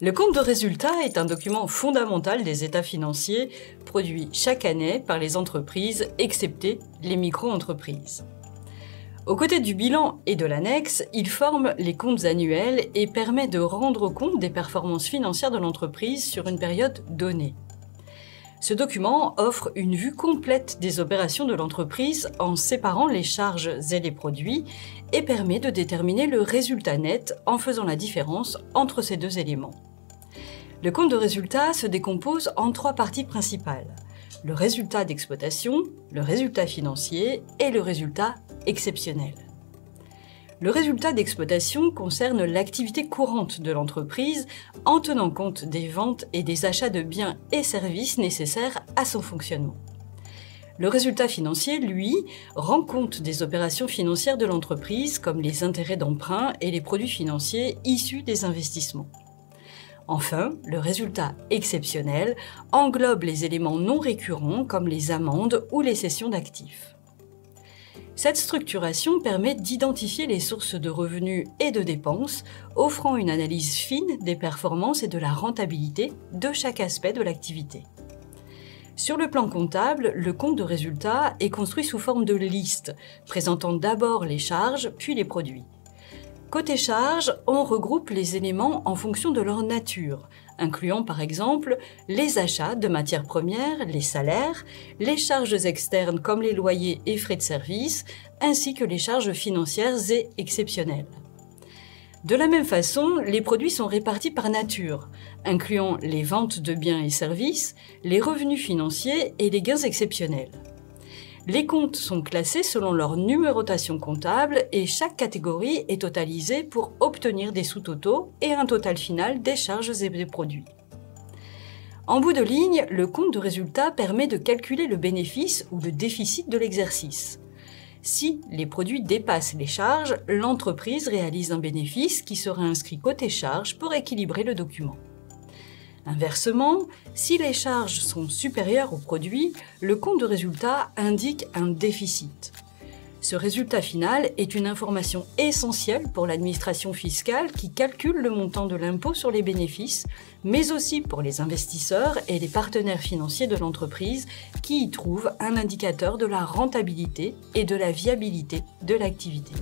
Le compte de résultat est un document fondamental des états financiers produit chaque année par les entreprises, excepté les micro-entreprises. Aux côtés du bilan et de l'annexe, il forme les comptes annuels et permet de rendre compte des performances financières de l'entreprise sur une période donnée. Ce document offre une vue complète des opérations de l'entreprise en séparant les charges et les produits et permet de déterminer le résultat net en faisant la différence entre ces deux éléments. Le compte de résultat se décompose en trois parties principales: le résultat d'exploitation, le résultat financier et le résultat exceptionnel. Le résultat d'exploitation concerne l'activité courante de l'entreprise en tenant compte des ventes et des achats de biens et services nécessaires à son fonctionnement. Le résultat financier, lui, rend compte des opérations financières de l'entreprise comme les intérêts d'emprunt et les produits financiers issus des investissements. Enfin, le résultat exceptionnel englobe les éléments non récurrents comme les amendes ou les cessions d'actifs. Cette structuration permet d'identifier les sources de revenus et de dépenses, offrant une analyse fine des performances et de la rentabilité de chaque aspect de l'activité. Sur le plan comptable, le compte de résultat est construit sous forme de liste, présentant d'abord les charges puis les produits. Côté charges, on regroupe les éléments en fonction de leur nature, incluant par exemple les achats de matières premières, les salaires, les charges externes comme les loyers et frais de service, ainsi que les charges financières et exceptionnelles. De la même façon, les produits sont répartis par nature, incluant les ventes de biens et services, les revenus financiers et les gains exceptionnels. Les comptes sont classés selon leur numérotation comptable et chaque catégorie est totalisée pour obtenir des sous-totaux et un total final des charges et des produits. En bout de ligne, le compte de résultat permet de calculer le bénéfice ou le déficit de l'exercice. Si les produits dépassent les charges, l'entreprise réalise un bénéfice qui sera inscrit côté charges pour équilibrer le document. Inversement, si les charges sont supérieures aux produits, le compte de résultat indique un déficit. Ce résultat final est une information essentielle pour l'administration fiscale qui calcule le montant de l'impôt sur les bénéfices, mais aussi pour les investisseurs et les partenaires financiers de l'entreprise qui y trouvent un indicateur de la rentabilité et de la viabilité de l'activité.